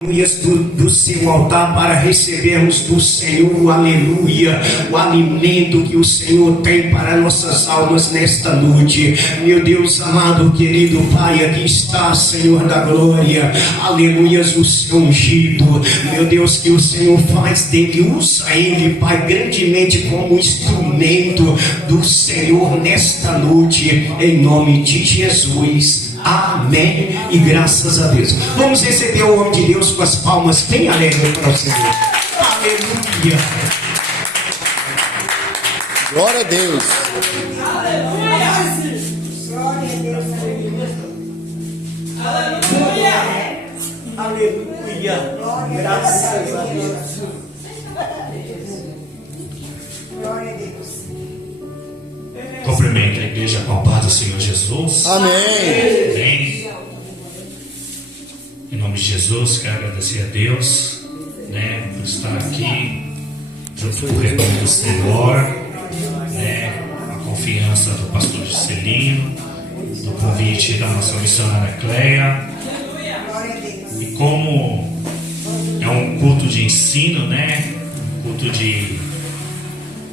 do seu altar para recebermos do Senhor, aleluia, o alimento que o Senhor tem para nossas almas nesta noite. Meu Deus amado, querido Pai, aqui está, Senhor da glória, aleluia, o seu ungido, meu Deus, que o Senhor faz dele, usa ele, Pai, grandemente como instrumento do Senhor nesta noite, em nome de Jesus. Amém e graças a Deus. Vamos receber o homem de Deus com as palmas bem alegres para o Senhor. Aleluia. Glória a Deus. Aleluia. Glória a Deus. Aleluia. Graças a Deus. Glória a Deus. Cumprimento a igreja com a paz do Senhor Jesus. Amém. Amém. Em nome de Jesus, quero agradecer a Deus, por estar aqui junto com o rebanho do Senhor, a confiança do pastor Juscelino, do convite da nossa missionária Cleia. E como é um culto de ensino, um culto de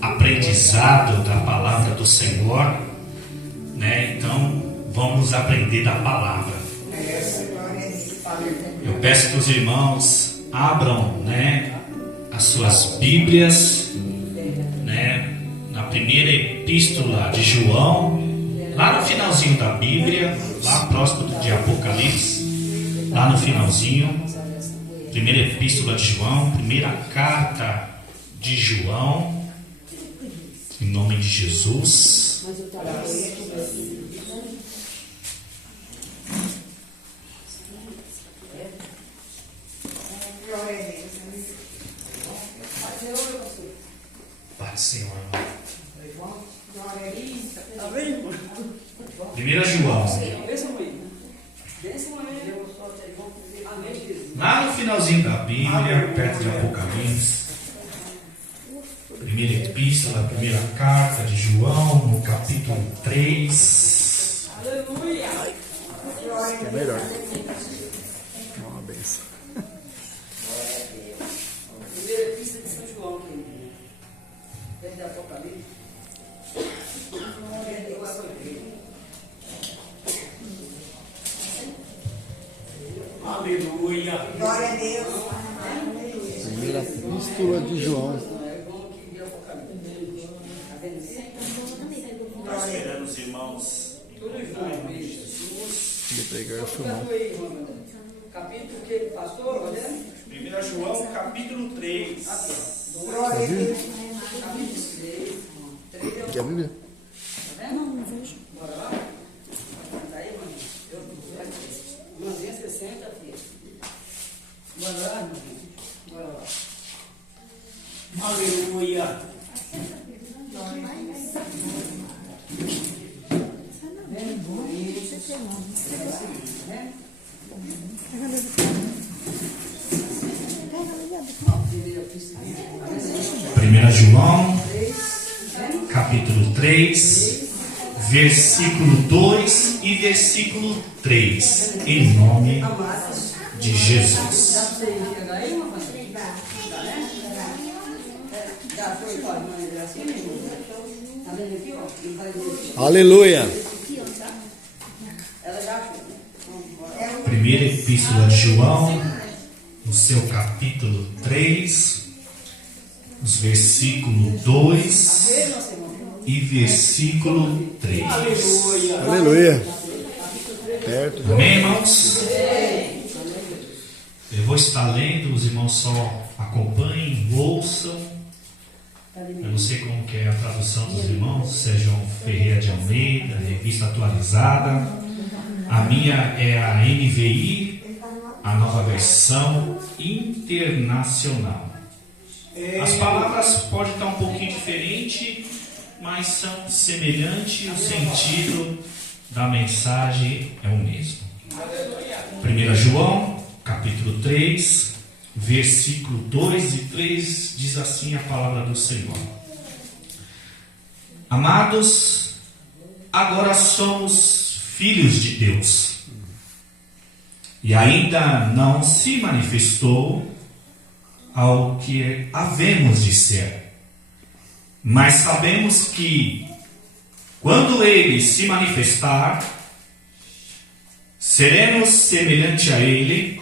aprendizado da palavra do Senhor, então vamos aprender da palavra. Eu peço que os irmãos abram, as suas Bíblias, na primeira epístola de João, lá no finalzinho da Bíblia, lá próximo de Apocalipse, lá no finalzinho, primeira epístola de João, primeira carta de João. Em nome de Jesus. Pai do Senhor. Primeira João. Lá no finalzinho da Bíblia, perto de Apocalipse. Primeira epístola, primeira carta de João, no capítulo 3. Aleluia. É melhor. Uma benção. Primeira epístola de São João, desde Apocalipse. Aleluia. Glória a Deus. Primeira epístola de João. Estou esperando os irmãos. De pregar o filmão. Capítulo que pastor, olhando? 1 João, capítulo 3. Glória a Deus. Capítulo 3. Quer a Bíblia? Não vejo. Bora lá? Tá aí, mano? Irmãzinha, 60, filho. Bora lá, irmãzinha? Bora lá. Aleluia. Primeira João, capítulo 3, versículo 2 e versículo 3, em nome de Jesus. Aleluia. Primeira epístola de João, no seu capítulo 3, os versículo 2 e versículo 3. Aleluia. Perto. Amém, irmãos? Eu vou estar lendo, os irmãos só acompanhem, ouçam. Eu não sei como que é a tradução dos irmãos, Sérgio Ferreira de Almeida, revista atualizada. A minha é a NVI, a nova versão internacional. As palavras podem estar um pouquinho diferentes, mas são semelhantes, o sentido da mensagem é o mesmo. 1 João, capítulo 3, versículo 2 e 3, diz assim a palavra do Senhor. Amados, agora somos filhos de Deus. e ainda não se manifestou ao que havemos de ser. Mas sabemos que, quando Ele se manifestar, seremos semelhante a Ele,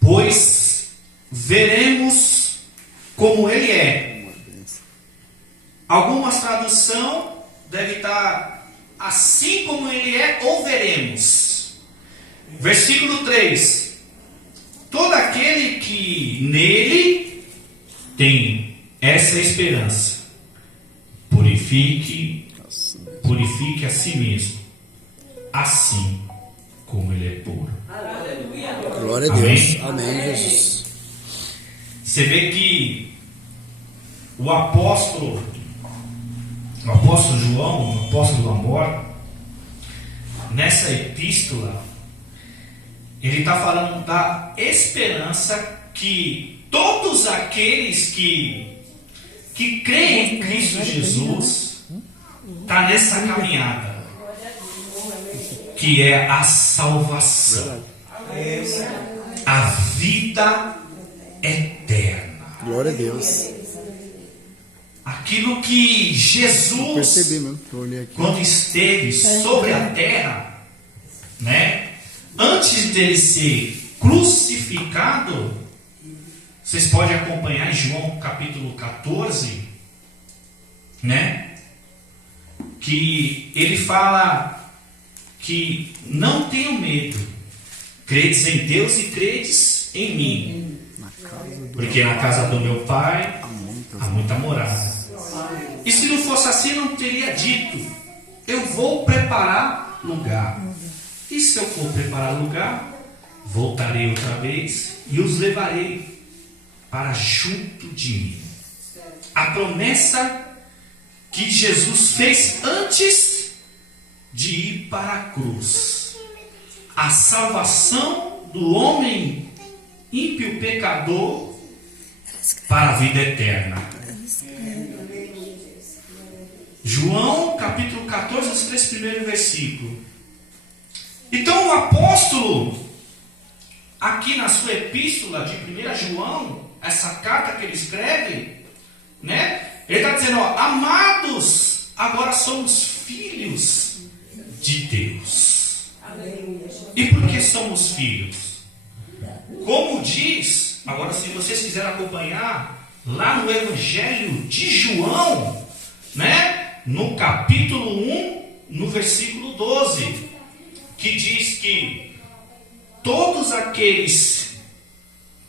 pois veremos como Ele é. Algumas traduções devem estar assim como Ele é, ou veremos. Versículo 3: todo aquele que nele tem essa esperança, purifique a si mesmo, assim como Ele é puro. Glória a Deus. Amém, Jesus. Você vê que o apóstolo João, o apóstolo Amor, nessa epístola, ele está falando da esperança que todos aqueles que creem em Cristo Jesus está nessa caminhada, que é a salvação, a vida eterna. Glória a Deus. Aquilo que Jesus, Percebi mesmo, eu olhei aqui. quando esteve sobre a terra, né, antes dele ser crucificado, vocês podem acompanhar em João capítulo 14, né, que ele fala que não tenham medo, credes em Deus e credes em mim, porque na casa do meu pai há muita morada. E se não fosse assim, não teria dito: eu vou preparar lugar. E se eu for preparar lugar, voltarei outra vez e os levarei para junto de mim. A promessa que Jesus fez antes de ir para a cruz. A salvação do homem ímpio pecador para a vida eterna. João capítulo 14, os 3 primeiros versículos. Então o apóstolo, aqui na sua epístola de 1 João, essa carta que ele escreve, né? Ele está dizendo, ó, amados, agora somos filhos de Deus. E por que somos filhos? Como diz, agora se vocês quiserem acompanhar, lá no Evangelho de João, né? No capítulo 1, no versículo 12, que diz que todos aqueles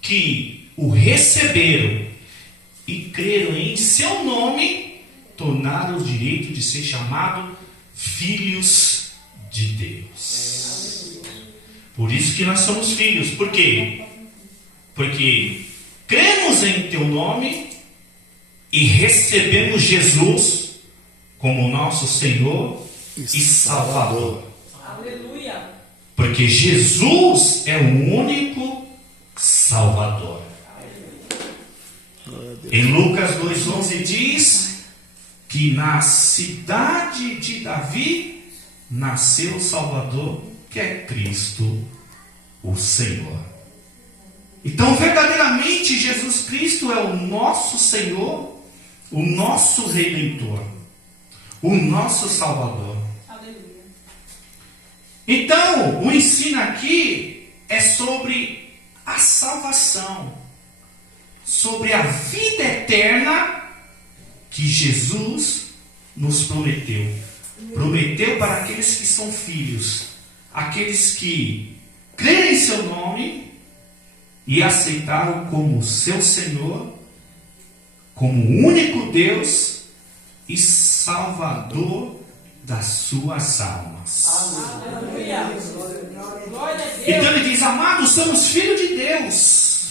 que o receberam e creram em seu nome, tornaram o direito de ser chamado filhos de Deus. Por isso que nós somos filhos. Por quê? Porque cremos em teu nome e recebemos Jesus como nosso Senhor e Salvador. Aleluia. Porque Jesus é o único Salvador. Em Lucas 2,11 diz que na cidade de Davi nasceu o Salvador, que é Cristo, o Senhor. Então, verdadeiramente, Jesus Cristo é o nosso Senhor, o nosso Redentor, o nosso Salvador. Aleluia. Então, o ensino aqui é sobre a salvação, sobre a vida eterna que Jesus nos prometeu. Prometeu para aqueles que são filhos, aqueles que creem em seu nome e aceitaram como seu Senhor, como o único Deus e Salvador das suas almas. Aleluia. Glória a Deus. Então ele diz, amados, somos filhos de Deus.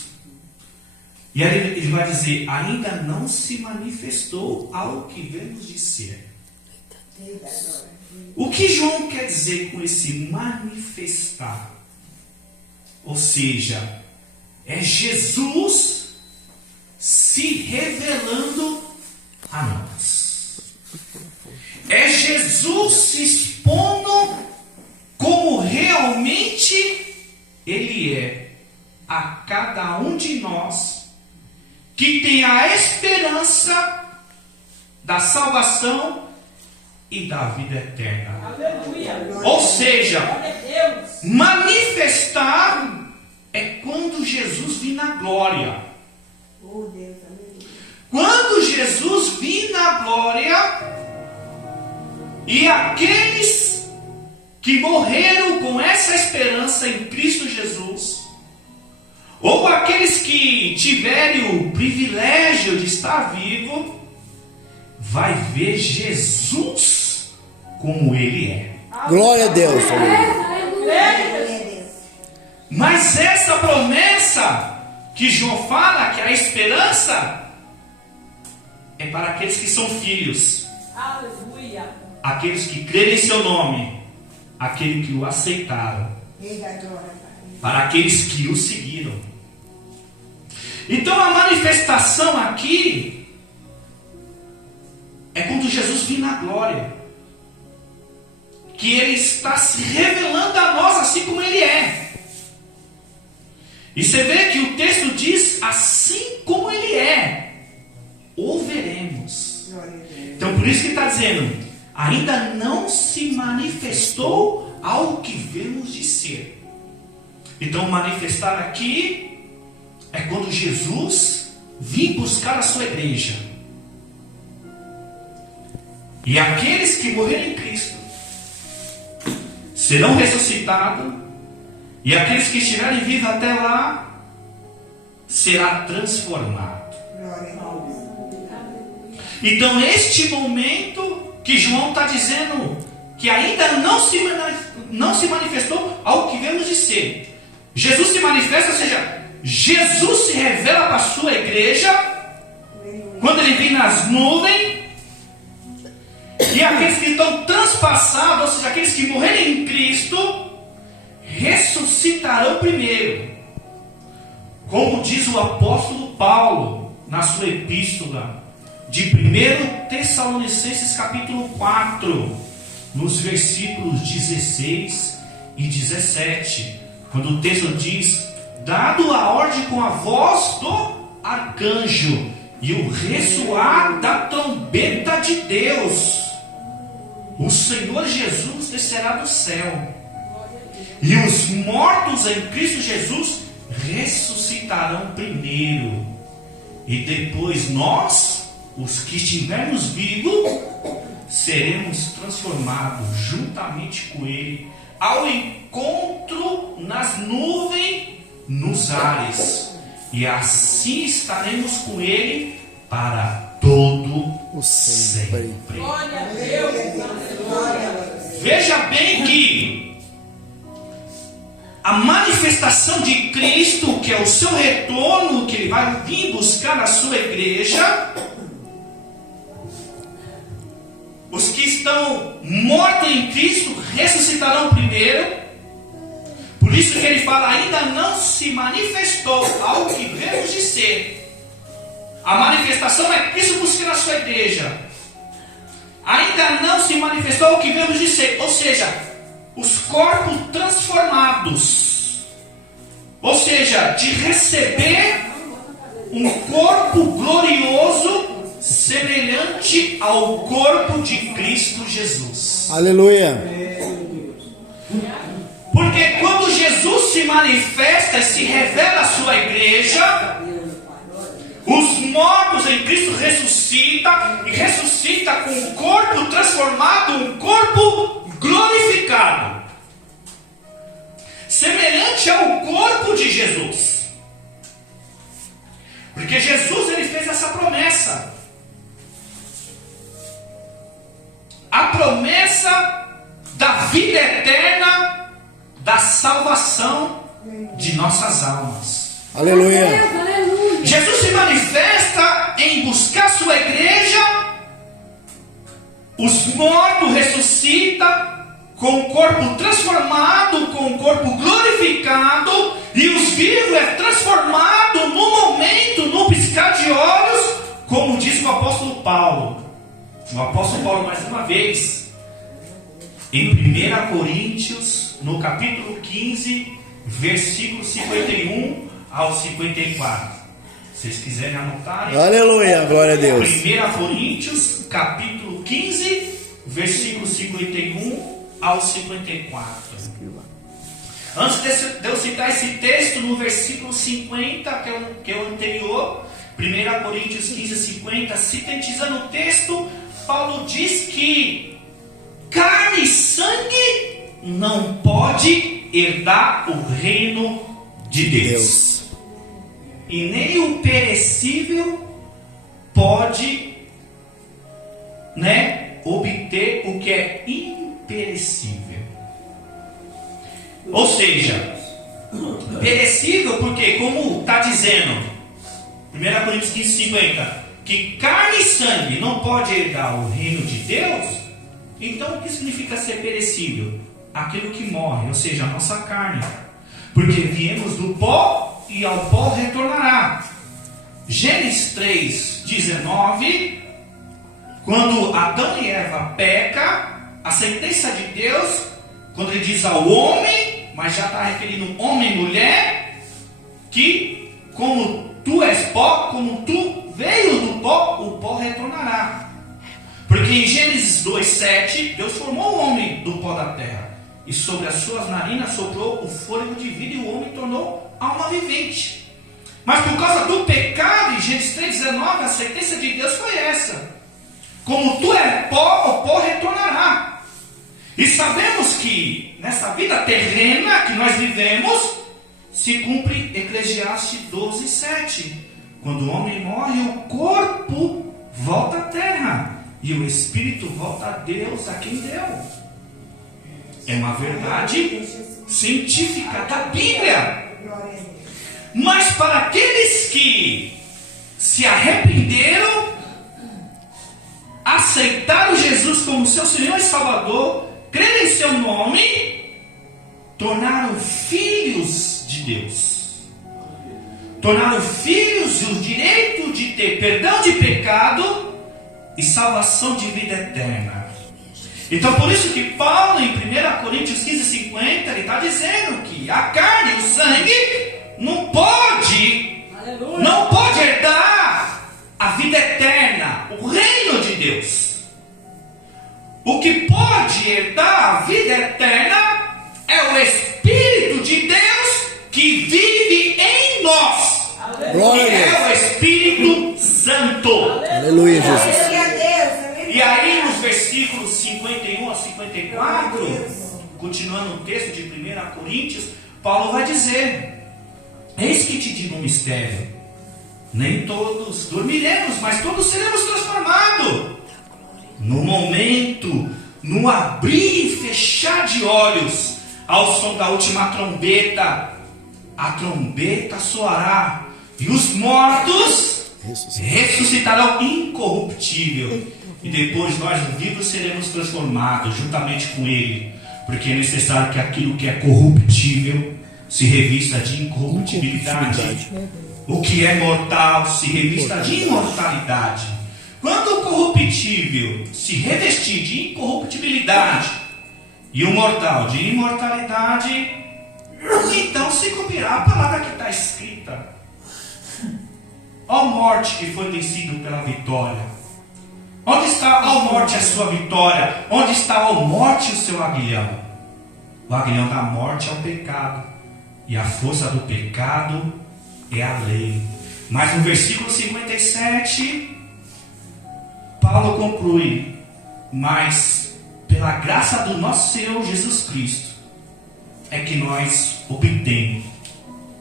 E aí ele vai dizer, ainda não se manifestou ao que vemos de ser. O que João quer dizer com esse manifestar? Ou seja, é Jesus se revelando a nós. É Jesus se expondo como realmente Ele é a cada um de nós que tem a esperança da salvação e da vida eterna. Aleluia. Ou seja, Glória a Deus. manifestar é quando Jesus vir na glória. Oh, Deus, aleluia. Quando Jesus vir na glória, e aqueles que morreram com essa esperança em Cristo Jesus, ou aqueles que tiverem o privilégio de estar vivo, vai ver Jesus como Ele é. Glória a Deus. Aleluia. Glória a Deus. Mas essa promessa que João fala, que é a esperança, é para aqueles que são filhos, Aleluia. aqueles que creem em seu nome, aqueles que o aceitaram, Rei da glória, Pai. para aqueles que o seguiram. Então a manifestação aqui é quando Jesus vir na glória, que Ele está se revelando a nós assim como Ele é. E você vê que o texto diz: assim como Ele é, o veremos. Glória a Deus. Então por isso que está dizendo: ainda não se manifestou ao que vemos de ser. Então manifestar aqui é quando Jesus vir buscar a sua igreja. E aqueles que morreram em Cristo serão ressuscitados, e aqueles que estiverem vivos até lá será transformado. Glória a Deus. Então este momento que João está dizendo que ainda não se manifestou ao que vemos de ser. Jesus se manifesta, ou seja, Jesus se revela para a sua igreja quando Ele vem nas nuvens, e aqueles que estão transpassados, ou seja, aqueles que morrerem em Cristo, ressuscitarão primeiro. Como diz o apóstolo Paulo na sua epístola de 1 Tessalonicenses capítulo 4, nos versículos 16 e 17, quando o texto diz: dado a ordem com a voz do arcanjo e o ressoar da trombeta de Deus, o Senhor Jesus descerá do céu, e os mortos em Cristo Jesus ressuscitarão primeiro, e depois nós, os que estivermos vivos, seremos transformados juntamente com Ele ao encontro nas nuvens, nos ares, e assim estaremos com Ele para todo o sempre. Glória a Deus. Veja bem que a manifestação de Cristo, que é o seu retorno, que Ele vai vir buscar na sua igreja, os que estão mortos em Cristo ressuscitarão primeiro. Por isso que Ele fala: ainda não se manifestou ao que vemos de ser. A manifestação é Cristo buscando a sua igreja. Ainda não se manifestou o que vemos de ser, ou seja, os corpos transformados, ou seja, de receber um corpo glorioso semelhante ao corpo de Cristo Jesus. Aleluia. Porque quando Jesus se manifesta e se revela à sua igreja, os mortos em Cristo ressuscitam, e ressuscita com um corpo transformado, um corpo glorificado, semelhante ao corpo de Jesus. Porque Jesus, Ele fez essa promessa, a promessa da vida eterna, da salvação de nossas almas. Aleluia. Jesus se manifesta em buscar sua igreja, os mortos ressuscitam com o corpo transformado, com o corpo glorificado, e os vivos é transformado no momento, no piscar de olhos, como diz o apóstolo Paulo. O apóstolo Paulo, mais uma vez, em 1 Coríntios, no capítulo 15, versículo 51 ao 54. Se vocês quiserem anotar. Aleluia, glória a Deus. 1 Coríntios, capítulo 15, versículo 51 ao 54. Antes de eu citar esse texto, no versículo 50, que é o anterior, 1 Coríntios 15, 50, sintetizando o texto, Paulo diz que carne e sangue não pode herdar o reino de Deus. E nem o perecível pode, obter o que é imperecível. Ou seja, perecível porque, como está dizendo 1 Coríntios 15, 50, que carne e sangue não pode herdar o reino de Deus. Então o que significa ser perecível? Aquilo que morre, ou seja, a nossa carne. Porque viemos do pó e ao pó retornará. Gênesis 3, 19, quando Adão e Eva pecam, a sentença de Deus, quando ele diz ao homem, mas já está referindo homem e mulher, que como tu és pó, como tu veio do pó, o pó retornará. Porque em Gênesis 2:7, Deus formou o homem do pó da terra, e sobre as suas narinas soprou o fôlego de vida, e o homem tornou alma vivente. Mas por causa do pecado, em Gênesis 3:19, a sentença de Deus foi essa: como tu és pó, o pó retornará. E sabemos que nessa vida terrena que nós vivemos, se cumpre Eclesiastes 12:7. Quando o homem morre, o corpo volta à terra, e o espírito volta a Deus, a quem deu. É uma verdade científica da Bíblia. Mas para aqueles que se arrependeram, aceitaram Jesus como seu Senhor e Salvador, creram em seu nome, tornaram filhos de Deus. Tornaram filhos e o direito de ter perdão de pecado e salvação de vida eterna. Então por isso que Paulo em 1 Coríntios 15, 50, ele está dizendo que a carne e o sangue não pode herdar a vida eterna, o reino de Deus. O que pode herdar a vida eterna é o Espírito de Deus que vive em nós. Glória a Que Deus. é o Espírito Santo. Aleluia, Jesus. Glória a Deus. E aí nos versículos 51 a 54, continuando o texto de 1 Coríntios, Paulo vai dizer: eis que te digo um mistério, nem todos dormiremos, mas todos seremos transformados. No momento, no abrir e fechar de olhos, ao som da última trombeta, a trombeta soará, e os mortos ressuscitarão incorruptível, e depois nós vivos seremos transformados juntamente com ele, porque é necessário que aquilo que é corruptível se revista de incorruptibilidade, o que é mortal se revista de imortalidade. Quando o corruptível se revestir de incorruptibilidade e o mortal de imortalidade, então se cumprirá a palavra que está escrita: ó morte que foi vencido pela vitória. Onde está, ó morte, a sua vitória? Onde está, ó morte, o seu aguilhão? O aguilhão da morte é o pecado, e a força do pecado é a lei. Mas no versículo 57, Paulo conclui: mas pela graça do nosso Senhor Jesus Cristo é que nós obtemos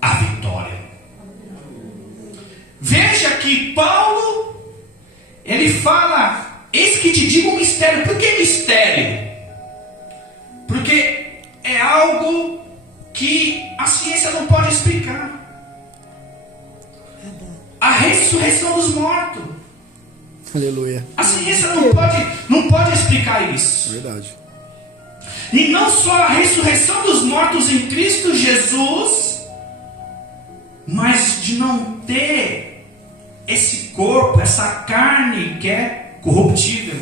a vitória. Veja que Paulo, ele fala: eis que te digo um mistério. Por que mistério? Porque é algo que a ciência não pode explicar. A ressurreição dos mortos. Aleluia. A ciência não pode explicar isso. Verdade. E não só a ressurreição dos mortos em Cristo Jesus, mas de não ter esse corpo, essa carne que é corruptível,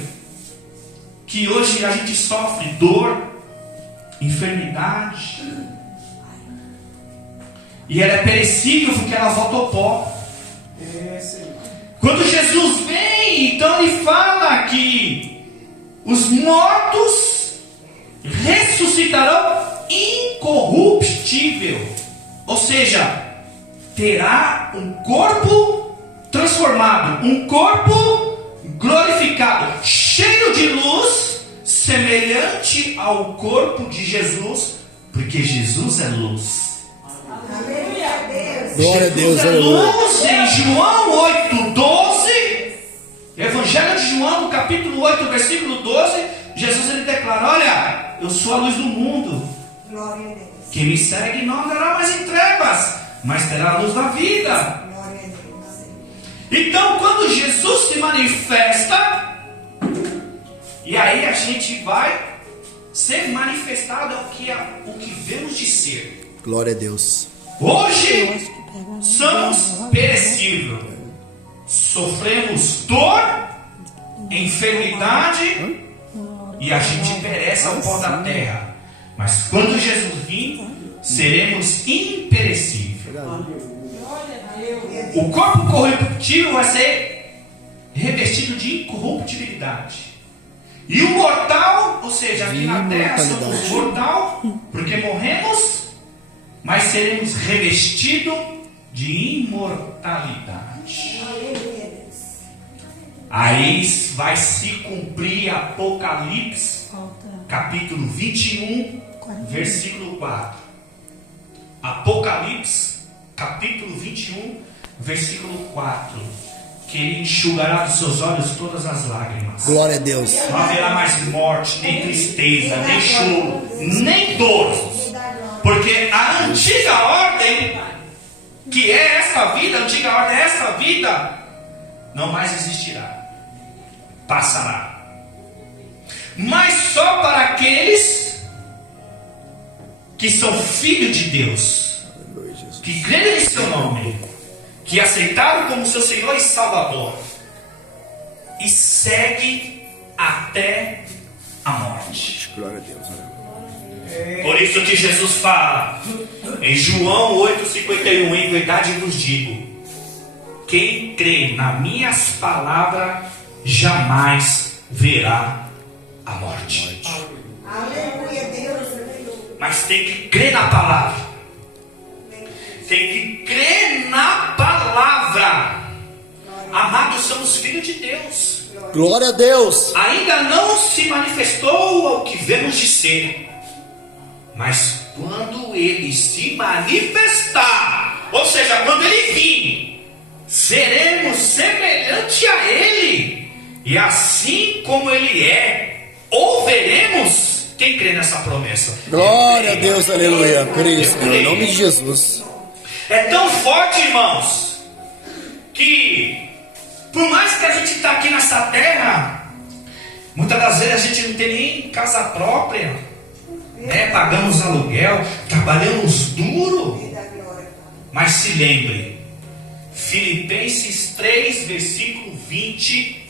que hoje a gente sofre dor, enfermidade, E ela é perecível porque ela volta ao pó. Quando Jesus vem, então ele fala que os mortos ressuscitarão incorruptível. Ou seja, terá um corpo transformado, um corpo glorificado, cheio de luz, semelhante ao corpo de Jesus, porque Jesus é luz. Glória a Deus, Jesus é aleluia. luz. Em João 8:12, Evangelho de João, no capítulo 8, versículo 12, Jesus ele declara: olha, eu sou a luz do mundo. Glória a Deus. Quem me segue não andará mais em trevas, mas terá a luz da vida. Glória a Deus. Então, quando Jesus se manifesta, e aí a gente vai ser manifestado o que vemos de ser. Glória a Deus. Hoje somos perecíveis, sofremos dor, enfermidade e a gente perece ao pó da terra. Mas quando Jesus vir, seremos imperecíveis. O corpo corruptível vai ser revestido de incorruptibilidade. E o mortal, ou seja, aqui na terra somos mortal, porque morremos, mas seremos revestidos de imortalidade. Aí vai se cumprir Apocalipse, capítulo 21, versículo 4. Apocalipse, capítulo 21, versículo 4. Que ele enxugará dos seus olhos todas as lágrimas. Glória a Deus. Não haverá mais morte, nem tristeza, nem choro, nem dor. Porque a antiga ordem, que é esta vida, a antiga ordem é esta vida, não mais existirá. Passará. Mas só para aqueles que são filhos de Deus, que creem em seu nome, que aceitaram como seu Senhor e Salvador, e segue até a morte. Glória a Deus. Por isso que Jesus fala em João 8,51: em verdade vos digo, quem crê nas minhas palavras jamais verá a morte. Aleluia, Deus. Mas tem que crer na palavra. Tem que crer na palavra. Amados, somos filhos de Deus. Glória a Deus. Ainda não se manifestou o que vemos de ser. Mas quando ele se manifestar, ou seja, quando ele vir, seremos semelhante a ele. E assim como ele é, ou veremos. Quem crê nessa promessa? Glória a Deus, aleluia. Cristo, em nome de Jesus. É tão forte, irmãos, que por mais que a gente está aqui nessa terra, muitas das vezes a gente não tem nem casa própria, né? Pagamos aluguel, trabalhamos duro. Mas se lembre, Filipenses 3, versículo 20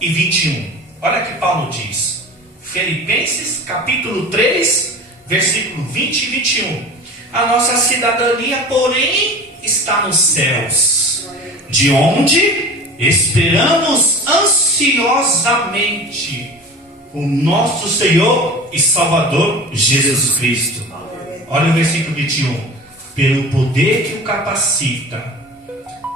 e 21. Olha o que Paulo diz. Filipenses capítulo 3, versículo 20 e 21. A nossa cidadania, porém, está nos céus, de onde esperamos ansiosamente o nosso Senhor e Salvador Jesus Cristo. Olha o versículo 21. Pelo poder que o capacita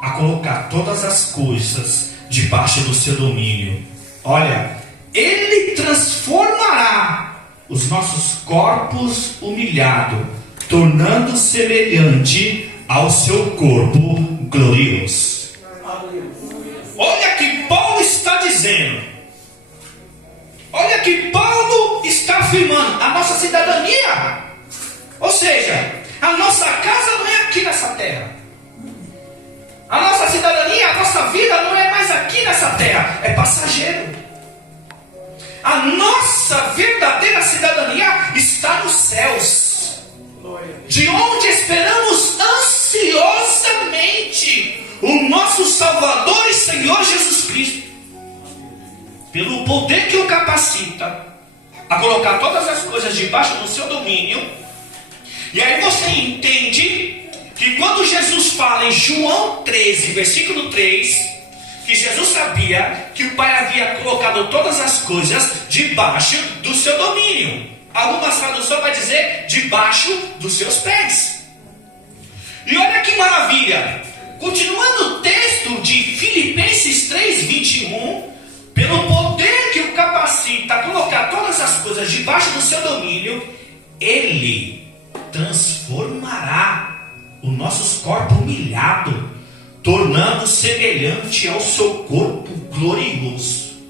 a colocar todas as coisas debaixo do seu domínio. Olha, ele transformará os nossos corpos humilhados, tornando semelhante ao seu corpo glorioso. Olha que Paulo está dizendo. Olha que Paulo está afirmando. A nossa cidadania, ou seja, a nossa casa não é aqui nessa terra. A nossa cidadania, a nossa vida não é mais aqui nessa terra. É passageiro. A nossa verdadeira cidadania está nos céus, de onde esperamos ansiosamente o nosso Salvador e Senhor Jesus Cristo, pelo poder que o capacita a colocar todas as coisas debaixo do seu domínio. E aí você entende que quando Jesus fala em João 13, versículo 3, que Jesus sabia que o Pai havia colocado todas as coisas debaixo do seu domínio. Algumas traduções vai dizer debaixo dos seus pés. E olha que maravilha. Continuando o texto de Filipenses 3, 21, pelo poder que o capacita a colocar todas as coisas debaixo do seu domínio, Ele transformará o nosso corpo humilhado, tornando semelhante ao seu corpo glorioso.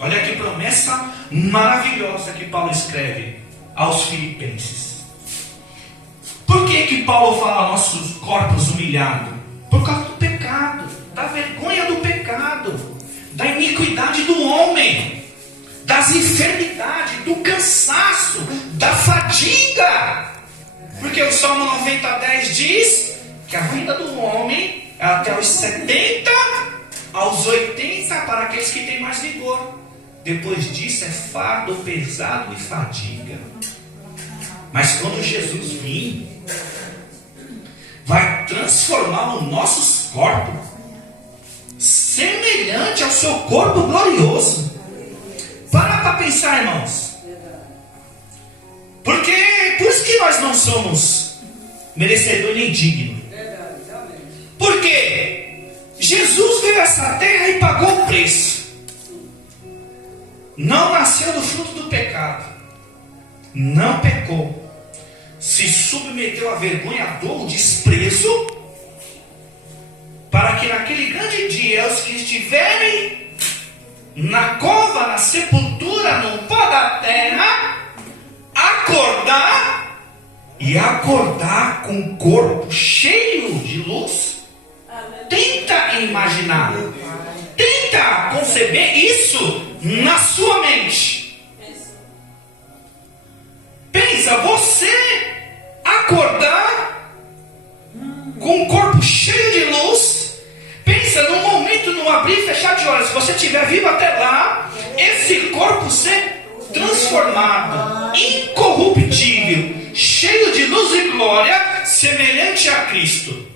Olha que promessa maravilhosa que Paulo escreve aos Filipenses. Por que Paulo fala nossos corpos humilhados? Por causa do pecado, da vergonha do pecado, da iniquidade do homem, das enfermidades, do cansaço, da fadiga. Porque o Salmo 90:10 diz que a vida do homem é até os 70, aos 80 para aqueles que têm mais vigor. Depois disso é fardo pesado e fadiga. Mas quando Jesus vir, vai transformar os nossos corpos semelhante ao seu corpo glorioso. Para pensar, irmãos. Porque por isso que nós não somos merecedor nem digno. Porque Jesus veio a essa terra e pagou o preço. Não nasceu do fruto do pecado. Não pecou. Se submeteu à vergonha, à dor, ao desprezo, para que naquele grande dia os que estiverem na cova, na sepultura, no pó da terra, acordar com o corpo cheio de luz. Tenta imaginar, tenta conceber isso na sua mente. Pensa, você acordar com o corpo cheio de luz. Pensa num momento, num abrir e fechar de olhos. Se você estiver vivo até lá, esse corpo ser transformado, incorruptível, cheio de luz e glória, semelhante a Cristo.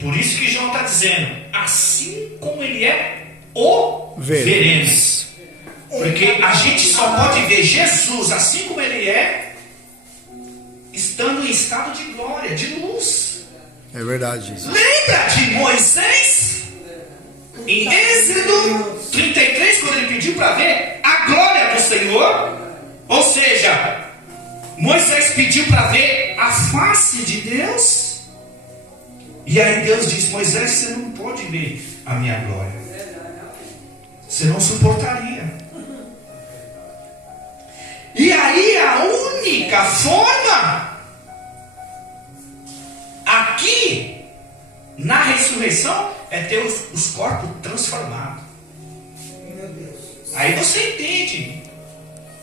Por isso que João está dizendo, assim como Ele é, o veremos. Porque a gente só pode ver Jesus assim como Ele é, estando em estado de glória, de luz. É verdade isso. Lembra de Moisés? Em Êxodo 33, quando ele pediu para ver a glória do Senhor. Ou seja, Moisés pediu para ver a face de Deus. E aí Deus disse, Moisés, você não pode ver a minha glória. Você não suportaria. E aí a única forma aqui na ressurreição é ter os corpos transformados. Aí você entende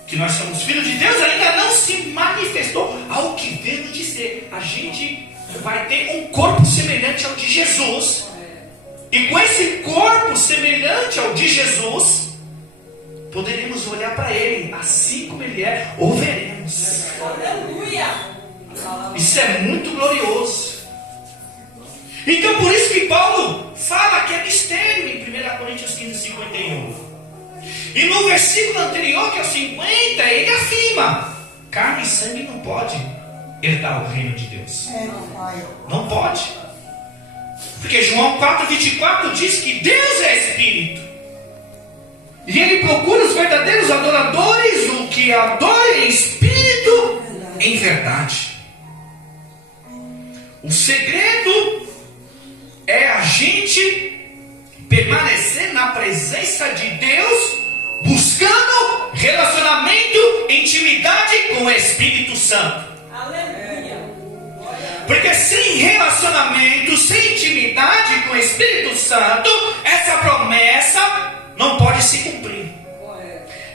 que nós somos filhos de Deus, ainda não se manifestou ao que veio dizer. A gente vai ter um corpo semelhante ao de Jesus. E com esse corpo semelhante ao de Jesus, poderemos olhar para Ele assim como Ele é, ou veremos. Aleluia! Isso é muito glorioso. Então por isso que Paulo fala que é mistério em 1 Coríntios 15, 51. E no versículo anterior, que é o 50, ele afirma: carne e sangue não pode herdar o reino de Deus. Não pode. Porque João 4,24 diz que Deus é Espírito. E Ele procura os verdadeiros adoradores, o que adora em Espírito, em verdade. O segredo é a gente permanecer na presença de Deus, buscando relacionamento, intimidade com o Espírito Santo. Aleluia! Porque sem relacionamento, sem intimidade com o Espírito Santo, essa promessa não pode se cumprir.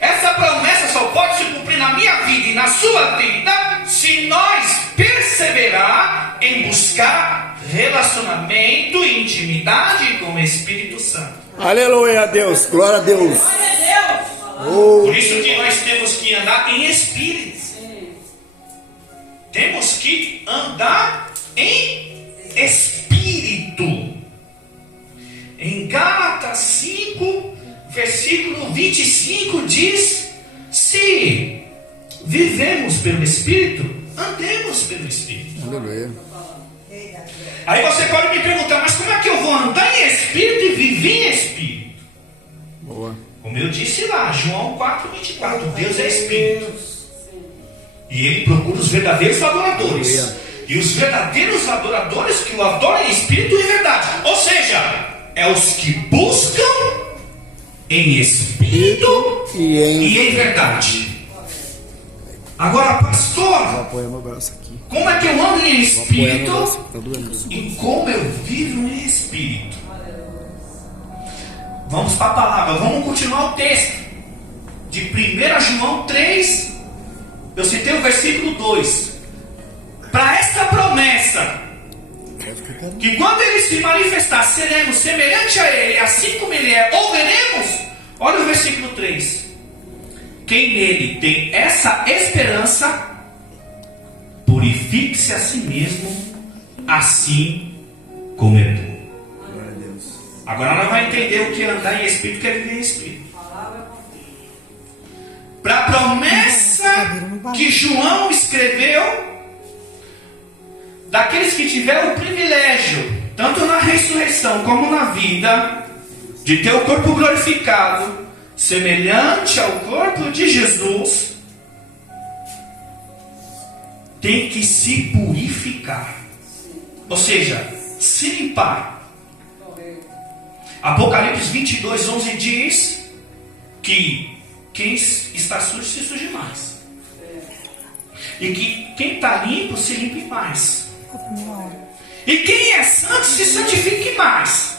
Essa promessa só pode se cumprir na minha vida e na sua vida se nós perseverar em buscar relacionamento e intimidade com o Espírito Santo. Aleluia a Deus, glória a Deus. Por isso que nós temos que andar em espírito. Temos que andar em espírito. Em Gálatas 5, versículo 25 diz: se vivemos pelo Espírito, andemos pelo Espírito. Aleluia. Aí você pode me perguntar, mas como é que eu vou andar em Espírito e viver em Espírito? Boa. Como eu disse lá, João 4:24, Deus é Espírito. E Ele procura os verdadeiros adoradores. Aleluia. E os verdadeiros adoradores que o adoram em Espírito e em verdade. Ou seja, é os que buscam em Espírito e em verdade. Agora, Vou pastor, apoiar meu braço aqui. como é que eu ando em Vou apoiar meu Espírito braço, tá doendo. e como eu vivo em Espírito? Vamos para a palavra, vamos continuar o texto de 1 João 3. Eu citei o versículo 2. Para esta promessa, que quando Ele se manifestar, seremos semelhantes a Ele, assim como Ele é, ou veremos. Olha o versículo 3. Quem nele tem essa esperança, purifique-se a si mesmo, assim como é puro. Agora nós vamos entender o que é andar em Espírito, o que é viver em Espírito. Para a promessa que João escreveu, daqueles que tiveram o privilégio, tanto na ressurreição como na vida, de ter o corpo glorificado, semelhante ao corpo de Jesus, tem que se purificar, ou seja, se limpar. Apocalipse 22:11 diz que quem está sujo se suje mais, e que quem está limpo se limpe mais, e quem é santo se santifique mais.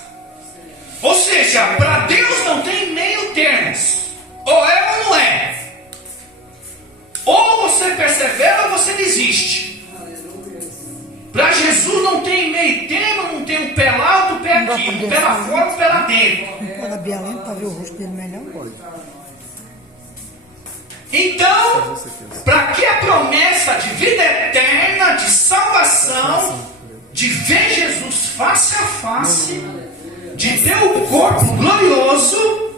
Ou seja, para Deus não tem meio termos, ou é ou não é, ou você persevera ou você desiste. Para Jesus não tem meio termo, não tem um pé lá, outro pé aqui, um pé lá fora, um pé lá dentro. Pode abrir a lente para ver o rosto dele melhor? Pode. Então, para que a promessa de vida eterna, de salvação, de ver Jesus face a face, de ter o corpo glorioso,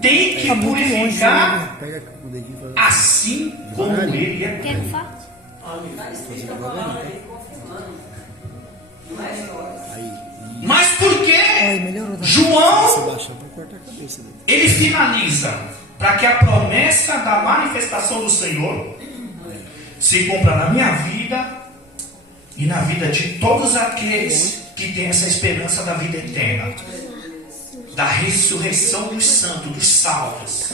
tem que purificar Pega o dedinho e faz assim como Ele é. Quer que eu faça? aí. Mas por que Aí, melhorou. Tá? Se João, baixar pra cortar a cabeça dele. ele finaliza para que a promessa da manifestação do Senhor se cumpra na minha vida e na vida de todos aqueles que têm essa esperança da vida eterna, da ressurreição dos santos, dos salvos,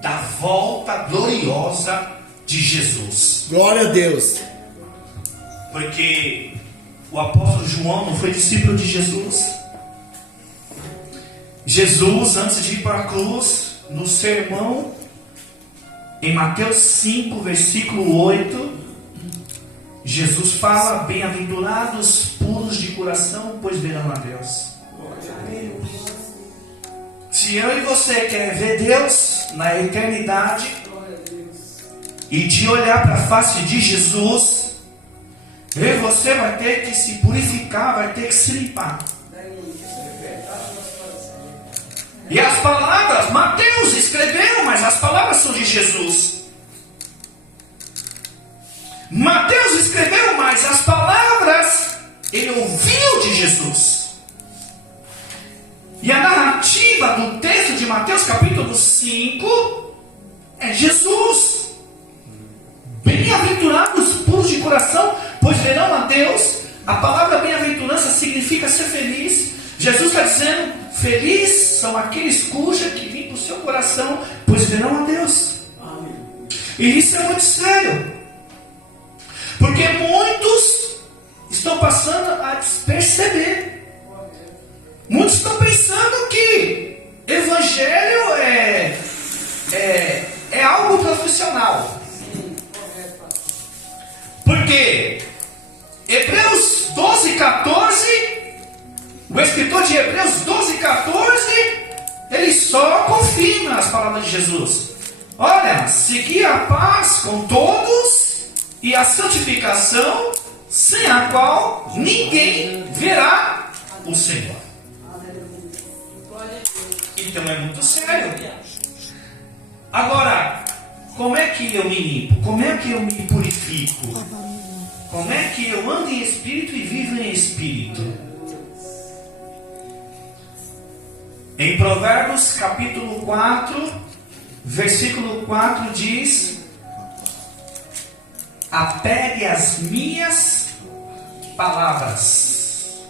da volta gloriosa de Jesus. Glória a Deus. Porque o apóstolo João não foi discípulo de Jesus. Jesus, antes de ir para a cruz, no sermão, em Mateus 5, versículo 8, Jesus fala: bem-aventurados puros de coração, pois verão a Deus. Se eu e você quer ver Deus na eternidade e de olhar para a face de Jesus, eu e você vai ter que se purificar, vai ter que se limpar. E as palavras, Mateus escreveu, mas as palavras são de Jesus. Mateus escreveu, mas as palavras ele ouviu de Jesus. E a narrativa do texto de Mateus capítulo 5 é Jesus. Bem-aventurados puros de coração, pois verão a Deus. A palavra bem-aventurança significa ser feliz. Jesus está dizendo: felizes são aqueles que limpam o seu coração, pois verão a Deus. E isso é muito sério, porque muitos estão passando a desperceber. Muitos estão pensando que evangelho é algo profissional. Porque Hebreus 12:14, o escritor de Hebreus 12:14, ele só confirma as palavras de Jesus. Olha, segui a paz com todos e a santificação, sem a qual ninguém verá o Senhor. Então é muito sério. Agora, como é que eu me limpo? Como é que eu me purifico? Como é que eu ando em espírito e vivo em espírito? Em Provérbios capítulo 4, versículo 4 diz: apegue as minhas palavras,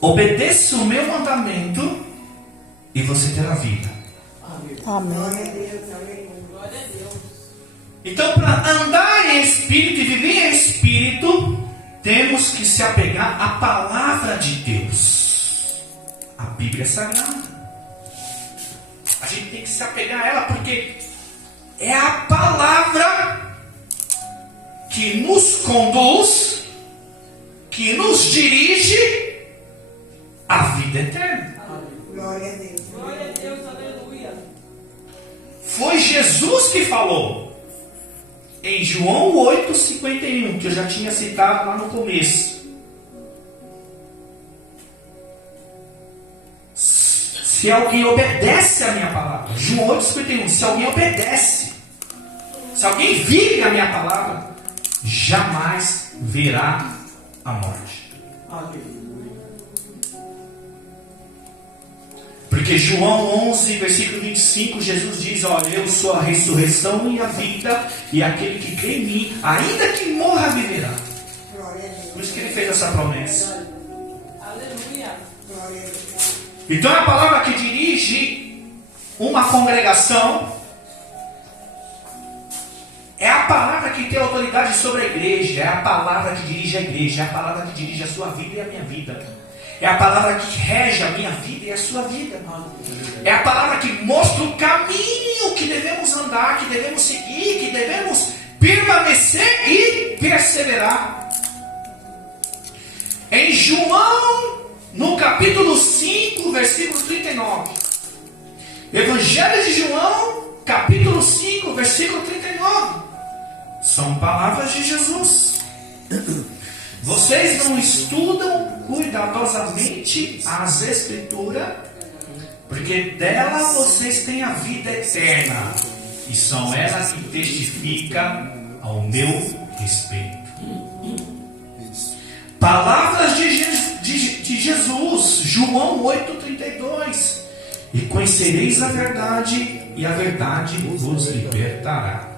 obedeça o meu mandamento e você terá vida. Amém. Então, para andar em espírito e viver em espírito, temos que se apegar à palavra de Deus. A Bíblia é sagrada. A gente tem que se apegar a ela porque é a palavra que nos conduz, que nos dirige à vida eterna. Glória a Deus. Glória a Deus, aleluia. Foi Jesus que falou em João 8,51, que eu já tinha citado lá no começo. Se alguém obedece a minha palavra, João 8,51, se alguém obedece, se alguém vive a minha palavra, jamais verá a morte. Porque João 11, versículo 25, Jesus diz: olha, eu sou a ressurreição e a vida, e aquele que crê em mim, ainda que morra, viverá. Por isso que ele fez essa promessa. Aleluia. Então é a palavra que dirige uma congregação, é a palavra que tem autoridade sobre a igreja, é a palavra que dirige a igreja, é a palavra que dirige a sua vida e a minha vida. É a palavra que rege a minha vida e a sua vida. É a palavra que mostra o caminho que devemos andar, que devemos seguir, que devemos permanecer e perseverar. Em João, no capítulo 5, versículo 39. Evangelho de João, capítulo 5, versículo 39. São palavras de Jesus. Vocês não estudam cuidadosamente as Escrituras, porque dela vocês têm a vida eterna, e são elas que testificam ao meu respeito. Palavras de Jesus, João 8,32. E conhecereis a verdade, e a verdade vos libertará.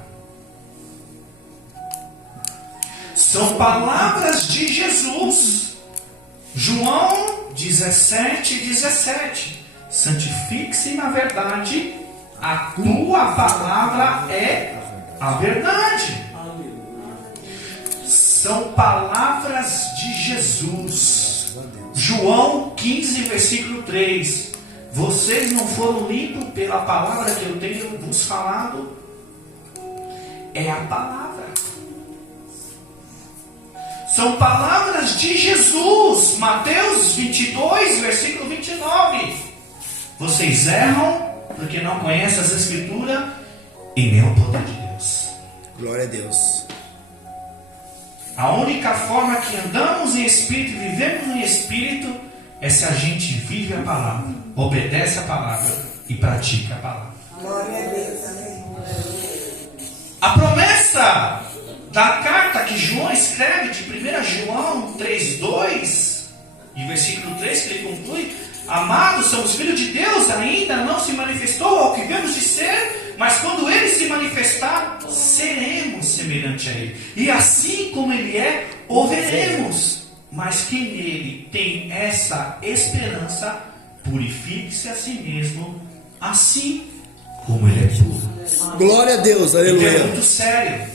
São palavras de Jesus. João 17:17. Santifique-se na verdade, a tua palavra é a verdade. São palavras de Jesus. João 15, versículo 3. Vocês não foram limpos pela palavra que eu tenho vos falado? É a palavra. São palavras de Jesus. Mateus 22, versículo 29. Vocês erram porque não conhecem as Escrituras e nem o poder de Deus. Glória a Deus. A única forma que andamos em Espírito e vivemos em Espírito é se a gente vive a palavra, obedece a palavra e pratica a palavra. Glória a Deus, aleluia. A promessa da carta que João escreve de 1 João 3,2 e versículo 3, que ele conclui: amados, somos filhos de Deus, ainda não se manifestou ao que vemos de ser, mas quando ele se manifestar, seremos semelhante a ele, e assim como ele é, o veremos. Mas quem nele tem essa esperança, purifique-se a si mesmo, assim como ele é puro. Glória a Deus, aleluia. Então é muito sério.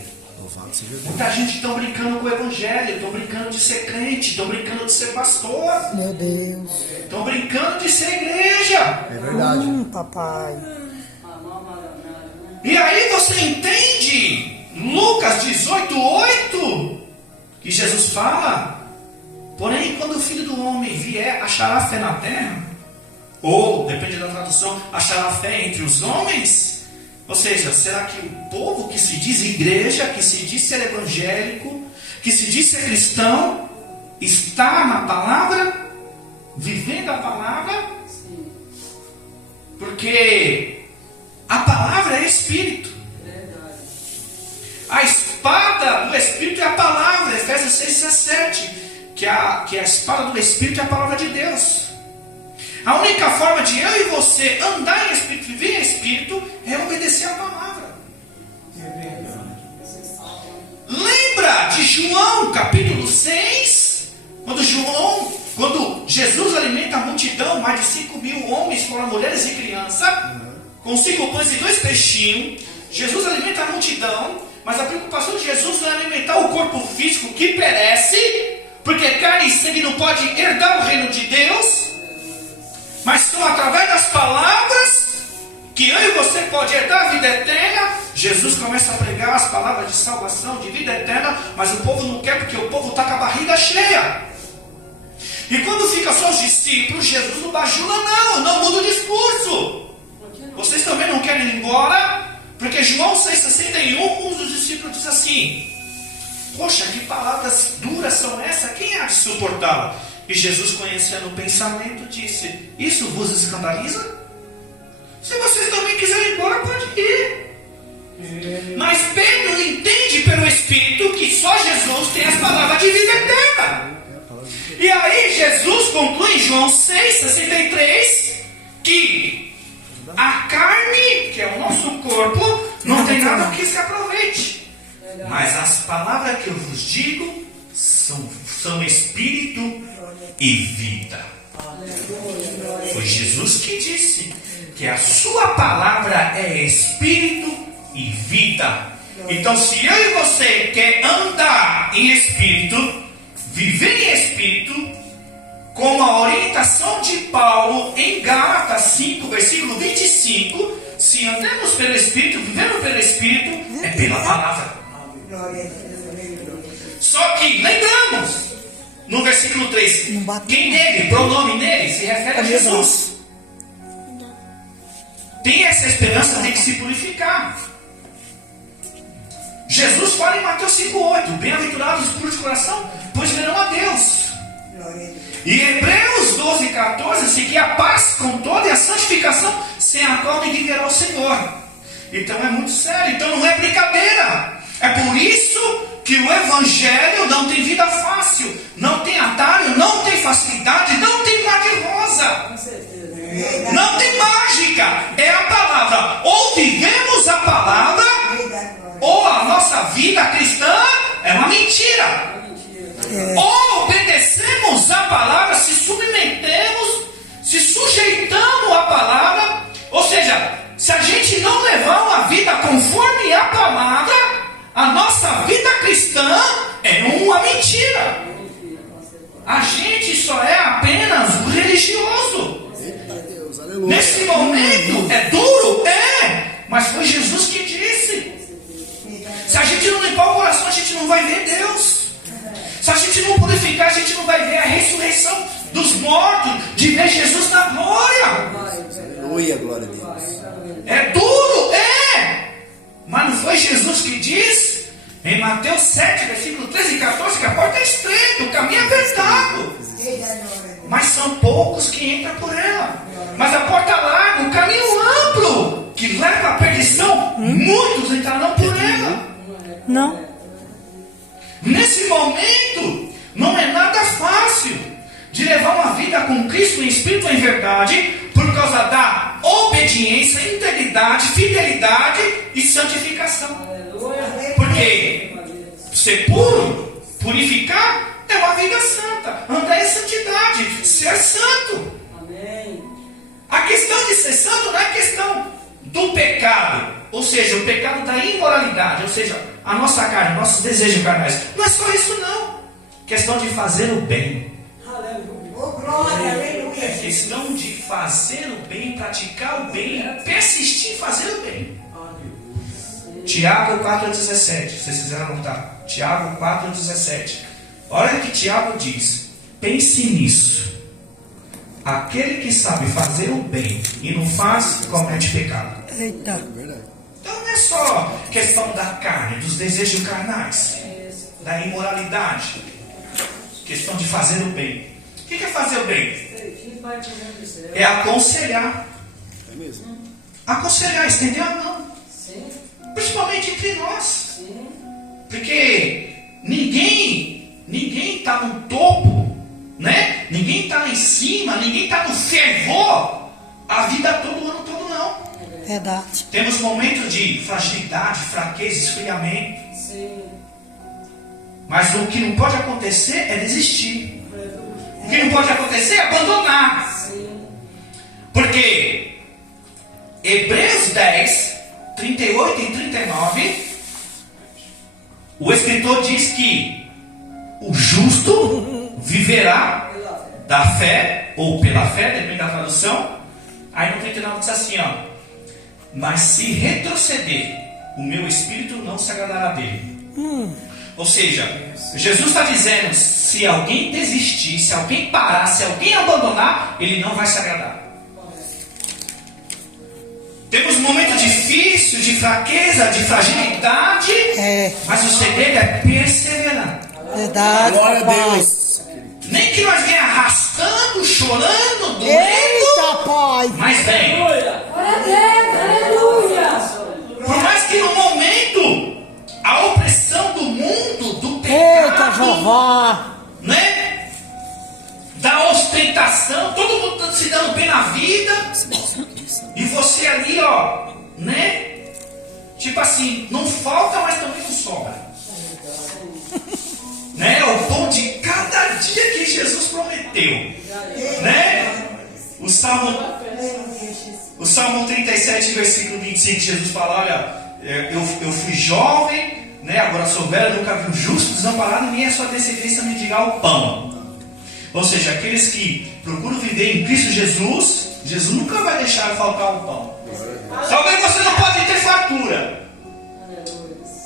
Muita gente está brincando com o evangelho, estão brincando de ser crente, estão brincando de ser pastor, Meu Deus. estão brincando de ser igreja. É verdade. Papai. E aí você entende Lucas 18:8, que Jesus fala: porém, quando o Filho do Homem vier, achará fé na terra? Ou, depende da tradução, achará fé entre os homens? Ou seja, será que o povo que se diz igreja, que se diz ser evangélico, que se diz ser cristão, está na palavra, vivendo a palavra, porque a palavra é Espírito. A espada do Espírito é a palavra, Efésios 6,17, que a espada do Espírito é a palavra de Deus. A única forma de eu e você andar em Espírito, viver em Espírito, é obedecer a palavra. Lembra de João capítulo 6, quando Jesus alimenta a multidão, mais de 5.000 homens, fora mulheres e crianças, com 5 pães e 2 peixinhos. Jesus alimenta a multidão, mas a preocupação de Jesus não é alimentar o corpo físico que perece, porque carne e sangue não pode herdar o reino de Deus, mas são através das palavras que eu e você pode herdar a vida eterna. Jesus começa a pregar as palavras de salvação, de vida eterna, mas o povo não quer, porque o povo está com a barriga cheia. E quando fica só os discípulos, Jesus não bajula, não muda o discurso. Vocês também não querem ir embora? Porque João 6,61, um dos discípulos diz assim: poxa, que palavras duras são essas? Quem há de suportá-la? E Jesus, conhecendo o pensamento, disse: isso vos escandaliza? Se vocês também quiserem ir embora, pode ir. Mas Pedro entende pelo Espírito que só Jesus tem as palavras de vida eterna. E aí Jesus conclui em João 6,63 que a carne, que é o nosso corpo, não tem nada que se aproveite. Mas as palavras que eu vos digo são espírito e vida. Foi Jesus que disse que a sua palavra é espírito e vida. Então, se eu e você quer andar em espírito, viver em espírito, como a orientação de Paulo em Gálatas 5, versículo 25, se andamos pelo Espírito, vivemos pelo Espírito, é pela palavra. Só que, lembramos, no versículo 3, quem nele, pronome nele, se refere a Jesus. Tem essa esperança, tem que se purificar. Jesus fala em Mateus 5,8: bem-aventurados os puros de coração, pois verão a Deus. E Hebreus 12,14: seguir a paz com toda e a santificação, sem a qual ninguém verá o Senhor. Então é muito sério, então não é brincadeira. É por isso que o Evangelho não tem vida fácil, não tem atalho, não tem facilidade, não tem mar de rosa, não tem mágica. É a palavra. Ou vivemos a palavra, ou a nossa vida cristã é uma mentira. Ou obedecemos a palavra, se submetemos, se sujeitamos à palavra. Ou seja, se a gente não levar uma vida conforme a palavra, a nossa vida cristã é uma mentira. A gente só é apenas um religioso. Nesse momento é duro, mas foi Jesus que disse. Se a gente não limpar o coração, a gente não vai ver Deus. Se a gente não purificar, a gente não vai ver a ressurreição dos mortos, de ver Jesus na glória. Aleluia, glória a Deus. É duro, mas não foi Jesus que diz em Mateus 7, versículo 13 e 14, que a porta é estreita, o caminho é apertado, mas são poucos que entram por ela. Mas a porta larga, o caminho amplo, que leva à perdição, muitos entrarão por ela. Não. Nesse momento, não é nada fácil de levar uma vida com Cristo em espírito e em verdade, por causa da obediência, integridade, fidelidade e santificação. Porque ser puro, purificar, é uma vida santa. Andar em santidade, ser santo. A questão de ser santo não é questão do pecado, ou seja, o pecado da imoralidade, ou seja, a nossa carne, nossos desejos carnais. Não é só isso não. Questão de fazer o bem. É questão de fazer o bem, praticar o bem, persistir em fazer o bem. Tiago 4,17, se vocês quiserem anotar. Tiago 4,17. Olha o que Tiago diz: pense nisso. Aquele que sabe fazer o bem e não faz, comete pecado. Eita. Então não é só questão da carne, dos desejos carnais. da imoralidade. Questão de fazer o bem. O que é fazer o bem? É aconselhar. É mesmo? Aconselhar, estender a mão. Principalmente entre nós. Porque ninguém está no topo, né? Ninguém está lá em cima, ninguém está no fervor a vida todo, o ano todo, não. Verdade. Temos momentos de fragilidade, fraqueza, esfriamento. Mas o que não pode acontecer é desistir. O que não pode acontecer é abandonar. Porque Hebreus 10, 38 e 39, o escritor diz que o justo viverá da fé, ou pela fé, depende da tradução. Aí no 39 diz assim, ó: mas se retroceder, o meu espírito não se agradará dele. Ou seja, Jesus está dizendo, se alguém desistir, se alguém parar, se alguém abandonar, ele não vai se agradar. Temos momentos difíceis, de fraqueza, de fragilidade, mas o segredo é perseverar. Verdade, Glória a papai. Deus. Nem que nós venha arrastando, chorando, doendo, Eita, pai. mas vem. Glória a Deus, aleluia. Por mais que no momento a opressão do mundo, do Eita, pecado, Jeová. né? Da ostentação, todo mundo tá se dando bem na vida, e você ali, ó, né? Tipo assim, não falta, mas também não sobra. Né? O pão de cada dia que Jesus prometeu, né? O Salmo 37, versículo 25, Jesus fala, olha, eu fui jovem, né? Agora sou velho, nunca vi um justo desamparado, nem a sua descendência me diga o pão. Ou seja, aqueles que procuram viver em Cristo Jesus, Jesus nunca vai deixar faltar o pão. Talvez você não pode ter fartura,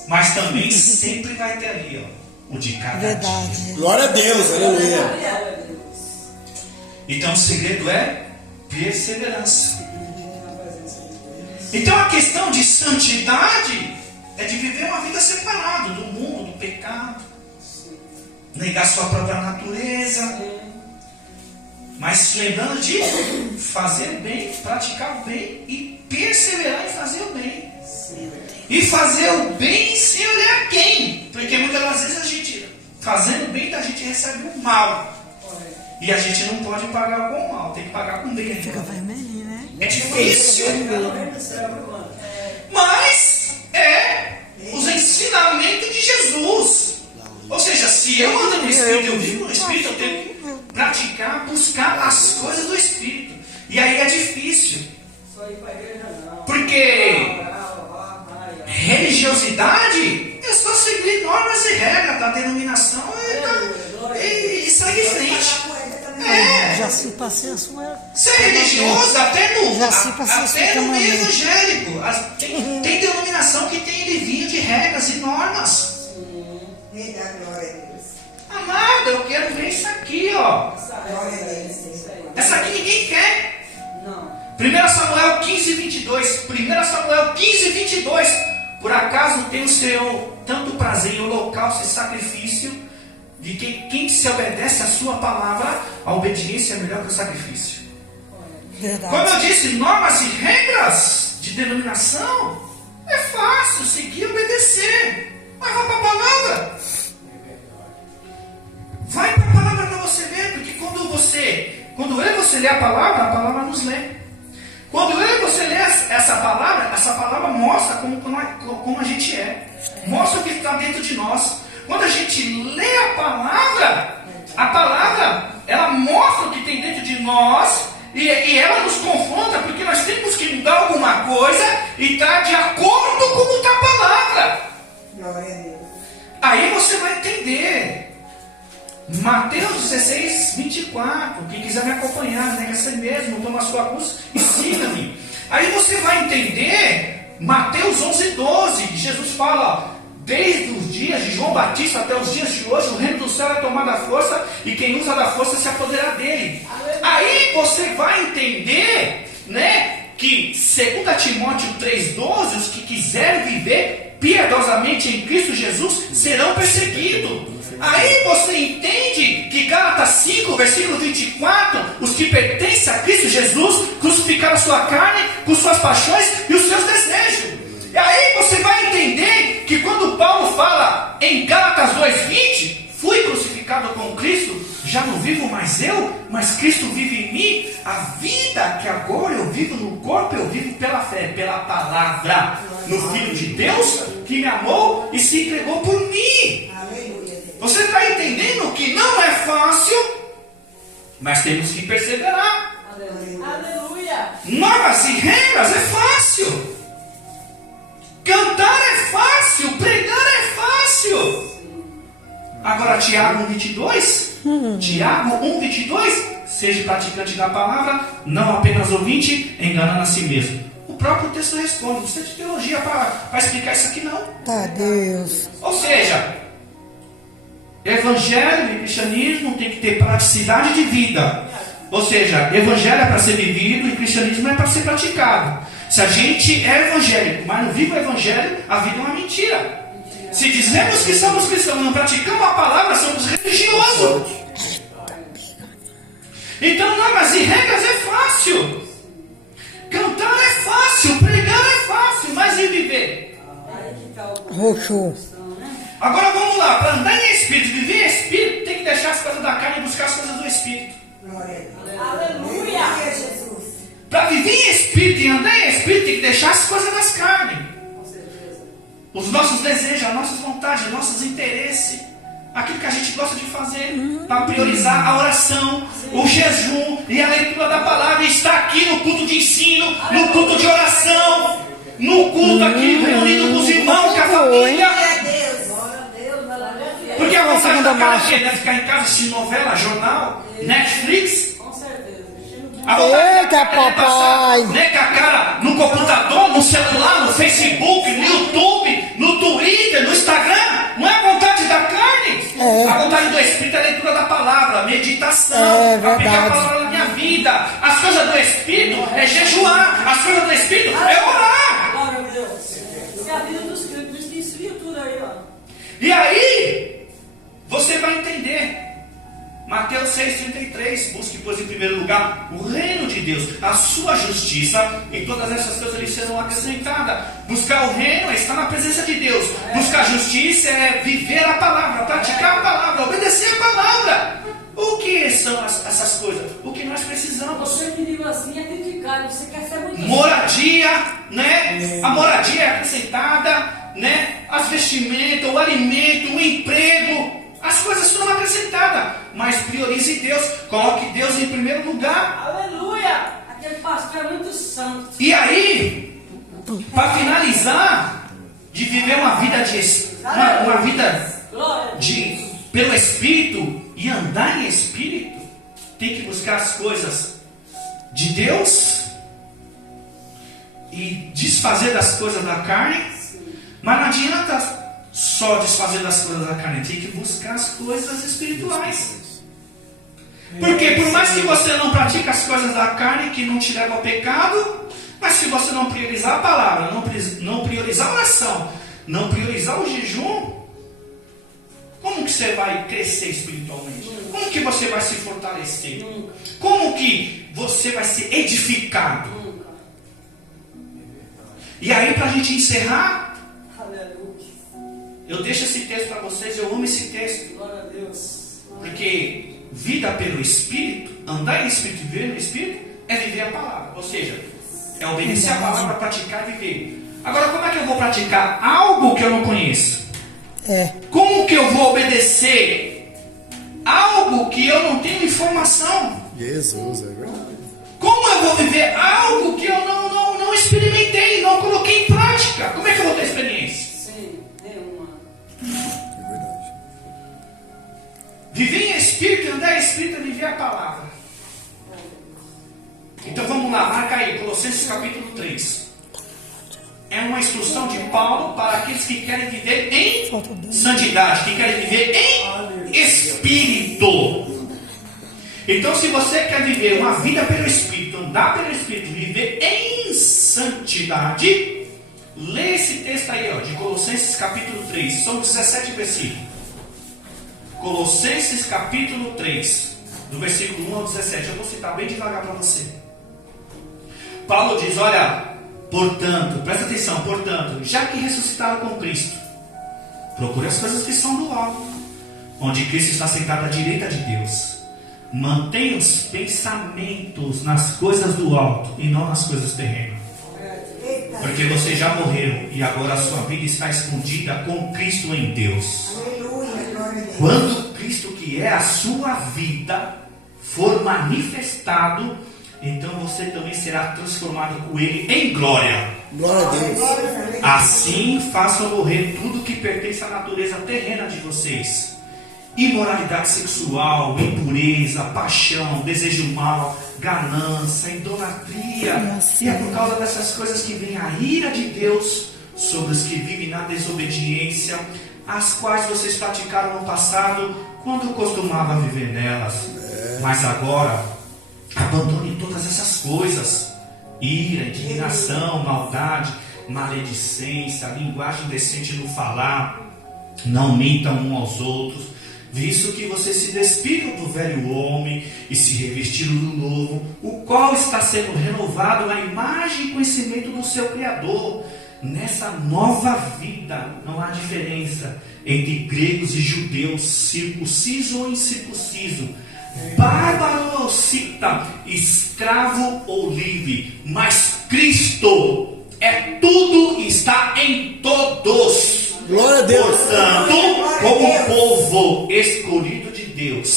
mas também sempre vai ter ali, ó, o de cada dia. Verdade. Glória a Deus, aleluia. Então o segredo é perseverança. Então a questão de santidade é de viver uma vida separada do mundo, do pecado, negar sua própria natureza, mas lembrando de fazer bem, praticar o bem e perseverar em fazer o bem. E fazer o bem sem olhar quem, porque muitas das vezes a gente, fazendo bem, a gente recebe o mal. E a gente não pode pagar com o mal, tem que pagar com o bem. Fica vermelhinho, né? É difícil, mas é os ensinamentos de Jesus. Ou seja, se eu ando no Espírito, eu vivo no Espírito, eu tenho que praticar, buscar as coisas do Espírito. E aí é difícil, porque religiosidade é só seguir normas e regras da denominação e sair em frente. Já se passei a sua. Ser religioso, até no meio evangélico, tem denominação que tem livrinho de regras e normas. Amado, eu quero ver isso aqui, ó. Essa aqui ninguém quer. 1 Samuel 15, 22. 1 Samuel 15, 22. Por acaso tem o Senhor tanto prazer em holocausto e sacrifício, de que quem se obedece à sua palavra, a obediência é melhor que o sacrifício. Verdade. Como eu disse, normas e regras de denominação é fácil seguir e obedecer. Mas vai para a palavra. Vai para a palavra para você ver, porque quando eu e você lê a palavra nos lê. Quando eu e você lê essa palavra mostra como a gente é. Mostra o que está dentro de nós. Quando a gente lê a palavra, ela mostra o que tem dentro de nós e ela nos confronta, porque nós temos que mudar alguma coisa e estar de acordo com o que está a palavra. Aí você vai entender. Mateus 16, 24. Quem quiser me acompanhar, nega a si mesmo, toma a sua cruz e siga-me. Aí você vai entender Mateus 11, 12. Jesus fala, desde os dias de João Batista até os dias de hoje, o reino do céu é tomado à força e quem usa da força se apoderará dele. Aí você vai entender, né, que 2 Timóteo 3,12, os que quiserem viver piedosamente em Cristo Jesus serão perseguidos. Aí você entende que Gálatas 5, versículo 24, os que pertencem a Cristo Jesus crucificaram a sua carne com suas paixões e os seus desejos. E aí você vai entender que quando Paulo fala em Gálatas 2:20, fui crucificado com Cristo, já não vivo mais eu, mas Cristo vive em mim. A vida que agora eu vivo no corpo, eu vivo pela fé, pela palavra, no Filho de Deus, que me amou e se entregou por mim. Você está entendendo que não é fácil, mas temos que perseverar. Aleluia. Normas e regras é fácil. Cantar é fácil, pregar é fácil. Agora Tiago 1:22, Tiago 1:22, seja praticante da palavra, não apenas ouvinte, enganando a si mesmo. O próprio texto responde, não precisa de teologia para explicar isso aqui não. Tá, Deus. Ou seja, evangelho e cristianismo tem que ter praticidade de vida. Ou seja, evangelho é para ser vivido e cristianismo é para ser praticado. Se a gente é evangélico, mas não vive o evangelho, a vida é uma mentira. Se dizemos que somos cristãos e não praticamos a palavra, somos religiosos. Então, normas e regras é fácil. Cantar é fácil, pregar é fácil, mas e viver? Roxo. Agora vamos lá, para andar em espírito, viver em espírito, tem que deixar as coisas da carne e buscar as coisas do espírito. Aleluia. Para viver em espírito e andar em espírito, tem que deixar as coisas das carnes. Os nossos desejos, as nossas vontades, os nossos interesses, aquilo que a gente gosta de fazer, para priorizar a oração, o jejum e a leitura da palavra, e estar aqui no culto de ensino, no culto de oração, no culto aqui reunido com os irmãos, com a família. Porque a vontade da carne é ficar em casa assistindo novela, jornal, Netflix. A Eita, papai! Né, com a cara no computador, no celular, no Facebook, no YouTube, no Twitter, no Instagram. Não é a vontade da carne. A vontade do Espírito é a leitura da palavra, a meditação, aplicar a palavra na minha vida. As coisas do Espírito é jejuar. As coisas do Espírito é orar. Glória a Deus. Isso é a vida dos crentes, que esfria tudo aí, ó. E aí, você vai entender. Mateus 6,33, busque, pois, em primeiro lugar o reino de Deus, a sua justiça, e todas essas coisas lhe serão acrescentadas. Buscar o reino é estar na presença de Deus. Buscar a justiça é viver a palavra, praticar a palavra, obedecer a palavra. O que são essas coisas? O que nós precisamos? Você que diz assim é criticado, você quer ser muito... Moradia, né? A moradia é acrescentada, né? As vestimentas, o alimento, o emprego. As coisas são acrescentadas, mas priorize Deus, coloque Deus em primeiro lugar. Aleluia! Aquele pastor é muito santo. E aí, para finalizar, de viver uma vida uma vida pelo Espírito e andar em Espírito, tem que buscar as coisas de Deus e desfazer das coisas da carne, mas não adianta só desfazer das coisas da carne, tem que buscar as coisas espirituais. Porque por mais que você não pratique as coisas da carne que não te levam ao pecado, mas se você não priorizar a palavra, não priorizar a oração, não priorizar o jejum, como que você vai crescer espiritualmente? Como que você vai se fortalecer? Como que você vai ser edificado? E aí, para a gente encerrar, eu deixo esse texto para vocês, eu amo esse texto. Glória a Deus. Porque vida pelo Espírito, andar em Espírito e viver no Espírito, é viver a palavra. Ou seja, é obedecer a palavra, praticar e viver. Agora, como é que eu vou praticar algo que eu não conheço? Como que eu vou obedecer algo que eu não tenho informação? Jesus, é verdade. Como eu vou viver algo que eu não experimentei, não coloquei em prática? Como é que eu vou ter experiência? É verdade. Viver em Espírito, andar em Espírito é viver a palavra. Então vamos lá, marca aí, Colossenses capítulo 3. É uma instrução de Paulo para aqueles que querem viver em santidade, que querem viver em Espírito. Então, se você quer viver uma vida pelo Espírito, andar pelo Espírito, viver em santidade, Lê esse texto aí, ó, de Colossenses capítulo 3. São 17 versículos. Colossenses capítulo 3, do versículo 1 ao 17. Eu vou citar bem devagar para você. Paulo diz, olha, portanto, presta atenção, portanto, já que ressuscitaram com Cristo, procure as coisas que são do alto, onde Cristo está sentado à direita de Deus. Mantenha os pensamentos nas coisas do alto e não nas coisas terrenas. Porque você já morreu e agora a sua vida está escondida com Cristo em Deus. Quando Cristo, que é a sua vida, for manifestado, então você também será transformado com Ele em glória. Glória a Deus. Assim façam morrer tudo que pertence à natureza terrena de vocês: imoralidade sexual, impureza, paixão, desejo mau, ganância, idolatria. E é por causa dessas coisas que vem a ira de Deus sobre os que vivem na desobediência, as quais vocês praticaram no passado, quando costumavam viver nelas. Mas agora, abandone todas essas coisas: ira, indignação, maldade, maledicência, linguagem indecente no falar. Não mintam uns aos outros, visto que vocês se despiram do velho homem e se revestiram do novo, o qual está sendo renovado na imagem e conhecimento do seu Criador. Nessa nova vida não há diferença entre gregos e judeus, circunciso ou incircunciso, bárbaro ou cita, escravo ou livre, mas Cristo é tudo e está em todos. Glória a Deus. Portanto, como povo escolhido de Deus,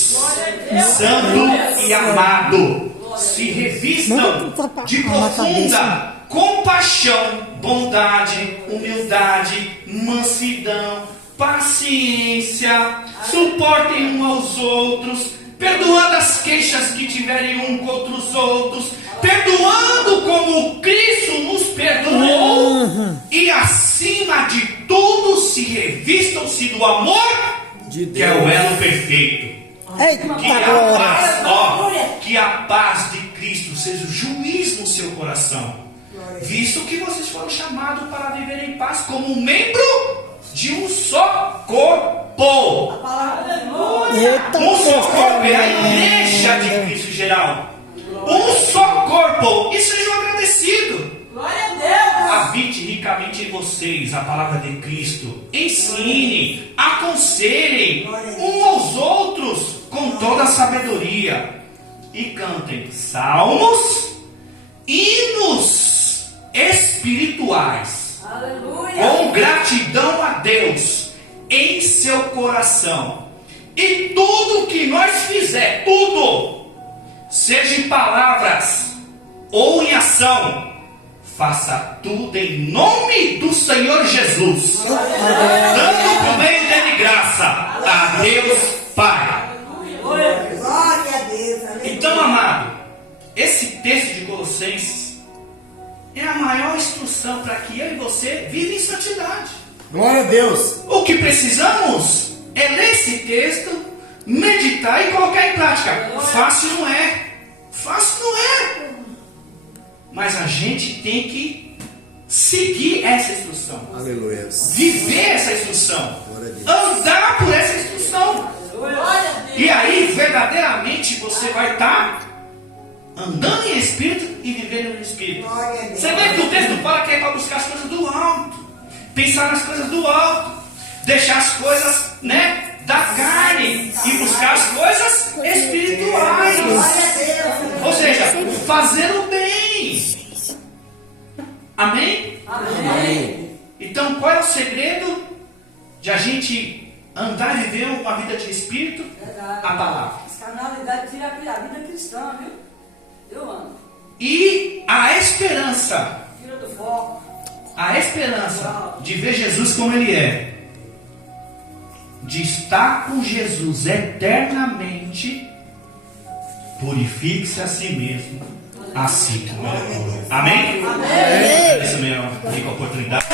santo e amado, se revistam de profunda compaixão, bondade, humildade, mansidão, paciência. Suportem uns aos outros, perdoando as queixas que tiverem um contra os outros, perdoando como Cristo nos perdoou, e acima de tudo se revistam-se do amor, que é o elo perfeito. Eita, Que a glória. paz, que a paz de Cristo seja o juiz no seu coração, visto que vocês foram chamados para viver em paz como membro de um só corpo. Eita, Um só Deus, corpo é a igreja de Cristo geral. Um só corpo. E sejam agradecidos. Habite ricamente em vocês a palavra de Cristo. Ensinem, aconselhem uns aos outros com toda a sabedoria. E cantem salmos, hinos espirituais, com gratidão a Deus em seu coração. E tudo que nós fizer, tudo, seja em palavras ou em ação, faça tudo em nome do Senhor Jesus, dando por meio dele graça a Deus Pai. Então, amado, esse texto de Colossenses é a maior instrução para que eu e você vivam em santidade. Glória a Deus. O que precisamos é ler esse texto, meditar e colocar em prática. Fácil não é. Fácil não é. Mas a gente tem que seguir essa instrução. Aleluia. Viver essa instrução. Glória a Deus. Andar por essa instrução. E aí, verdadeiramente, você vai estar andando em espírito e vivendo no espírito. Você vê que o texto fala que é para buscar as coisas do alto, pensar nas coisas do alto, deixar as coisas, da carne e buscar as coisas espirituais. Ou seja, fazer o bem. Amém? Amém. Então, qual é o segredo de a gente andar e viver uma vida de espírito? Verdade. A palavra. Carnalidade tira a vida cristã, viu? Eu amo. E a esperança. Tira do foco. A esperança de ver Jesus como Ele é, de estar com Jesus eternamente, purifique-se a si mesmo, assim como Ele é puro. Amém? Amém. Isso mesmo, fica a oportunidade.